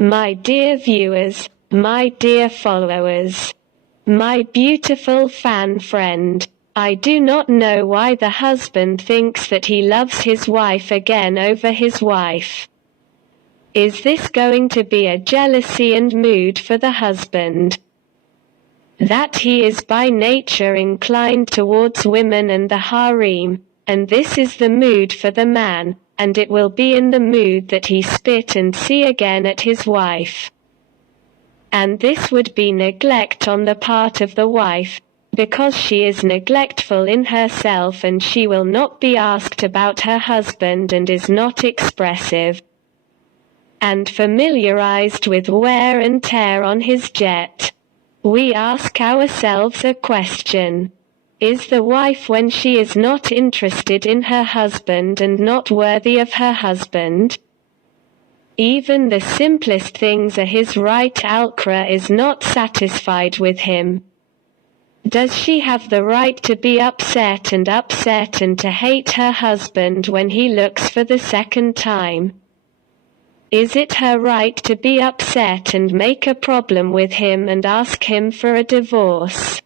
My dear viewers, my dear followers, my beautiful fan friend, I do not know why the husband thinks that he loves his wife again over his wife. Is this going to be a jealousy and mood for the husband? That he is by nature inclined towards women and the harem, and this is the mood for the man, and it will be in the mood that he spit and see again at his wife. And this would be neglect on the part of the wife, because she is neglectful in herself and she will not be asked about her husband and is not expressive and familiarized with wear and tear on his jet. We ask ourselves a question. Is the wife, when she is not interested in her husband and not worthy of her husband? Even the simplest things are his right. Alkra is not satisfied with him. Does she have the right to be upset and to hate her husband when he looks for the second time? Is it her right to be upset and make a problem with him and ask him for a divorce?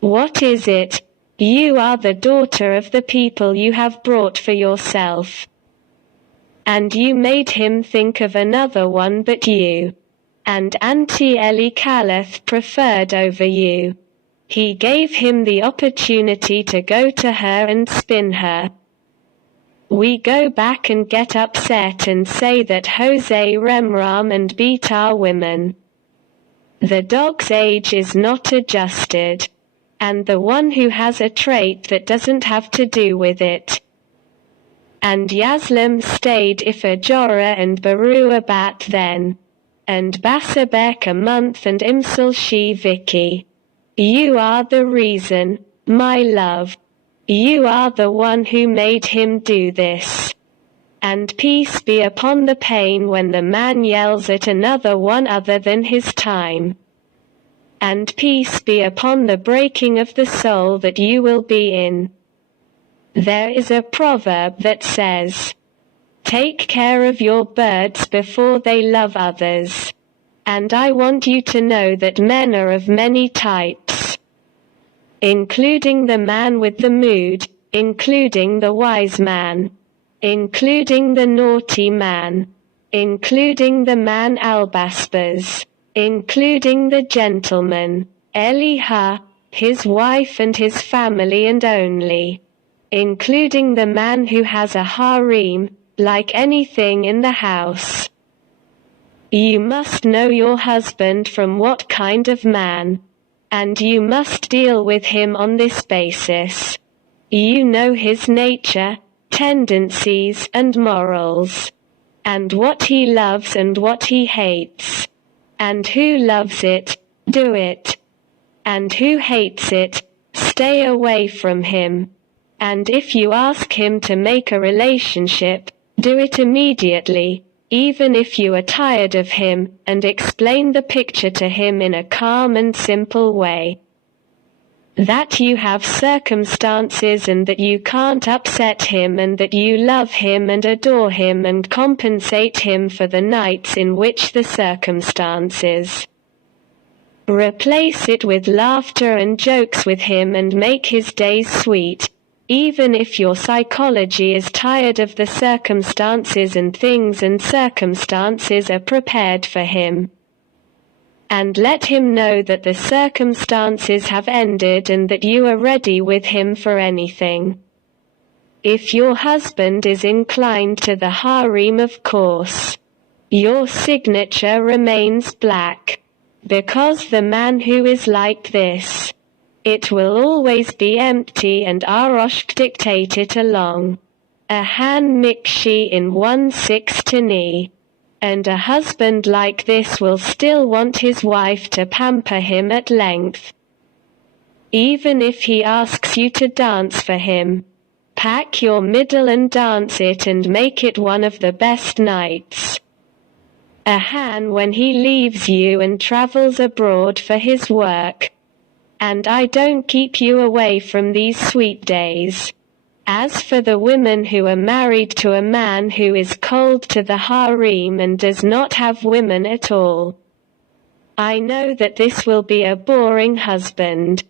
What is it? You are the daughter of the people you have brought for yourself. And you made him think of another one but you. And Auntie Ellie Calath preferred over you. He gave him the opportunity to go to her and spin her. We go back and get upset and say that Jose Remram and beat our women. The dog's age is not adjusted. And the one who has a trait that doesn't have to do with it. And Yazlam stayed if a Jorah and Barua bat then. And Basabek a month and Imsal she Vicky. You are the reason, my love. You are the one who made him do this. And peace be upon the pain when the man yells at another one other than his time. And peace be upon the breaking of the soul that you will be in. There is a proverb that says, "Take care of your birds before they love others." And I want you to know that men are of many types. Including the man with the mood, including the wise man, including the naughty man, including the man albaspers, including the gentleman, Eliha, his wife and his family and only, including the man who has a harem, like anything in the house. You must know your husband from what kind of man. And you must deal with him on this basis. You know his nature, tendencies and morals. And what he loves and what he hates. And who loves it, do it. And who hates it, stay away from him. And if you ask him to make a relationship, do it immediately, even if you are tired of him, and explain the picture to him in a calm and simple way. That you have circumstances and that you can't upset him and that you love him and adore him and compensate him for the nights in which the circumstances. Replace it with laughter and jokes with him and make his days sweet. Even if your psychology is tired of the circumstances and things and circumstances are prepared for him. And let him know that the circumstances have ended and that you are ready with him for anything. If your husband is inclined to the harem, of course, your signature remains black. Because the man who is like this, it will always be empty and Aroshk dictate it along. A han mikshi in 1/6 to knee. And a husband like this will still want his wife to pamper him at length. Even if he asks you to dance for him. Pack your middle and dance it and make it one of the best nights. A han when he leaves you and travels abroad for his work. And I don't keep you away from these sweet days. As for the women who are married to a man who is cold to the harem and does not have women at all, I know that this will be a boring husband.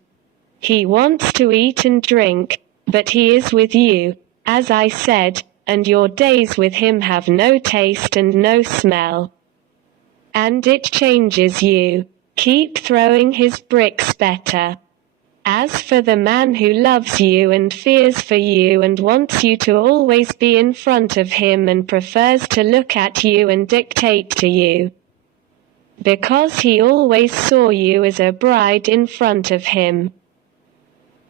He wants to eat and drink, but he is with you, as I said, and your days with him have no taste and no smell. And it changes you. Keep throwing his bricks better. As for the man who loves you and fears for you and wants you to always be in front of him and prefers to look at you and dictate to you, because he always saw you as a bride in front of him.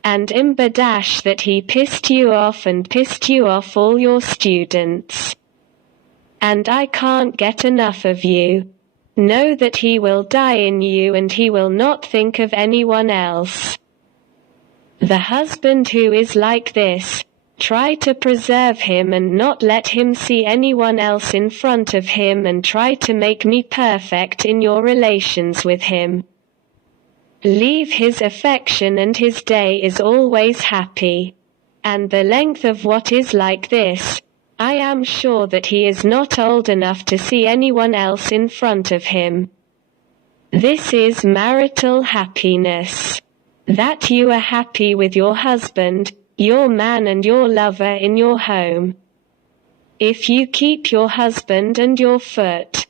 And imbadash that he pissed you off and pissed you off all your students. And I can't get enough of you. Know that he will die in you and he will not think of anyone else. The husband who is like this, try to preserve him and not let him see anyone else in front of him and try to make me perfect in your relations with him. Leave his affection and his day is always happy. And the length of what is like this, I am sure that he is not old enough to see anyone else in front of him. This is marital happiness. That you are happy with your husband, your man and your lover in your home. If you keep your husband and your foot,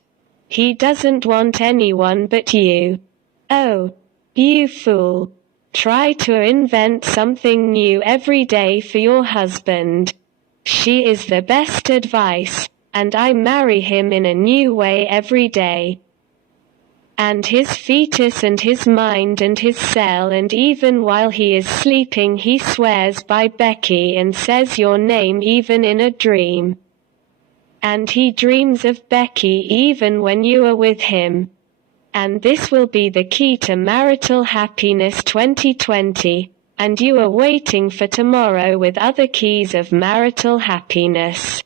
he doesn't want anyone but you. Oh, you fool. Try to invent something new every day for your husband. She is the best advice, and I marry him in a new way every day. And his fetus and his mind and his cell, and even while he is sleeping he swears by Becky and says your name even in a dream. And he dreams of Becky even when you are with him. And this will be the key to marital happiness 2020, and you are waiting for tomorrow with other keys of marital happiness.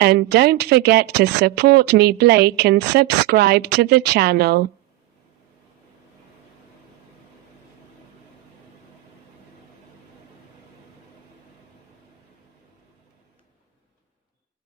And don't forget to support me, Blake, and subscribe to the channel.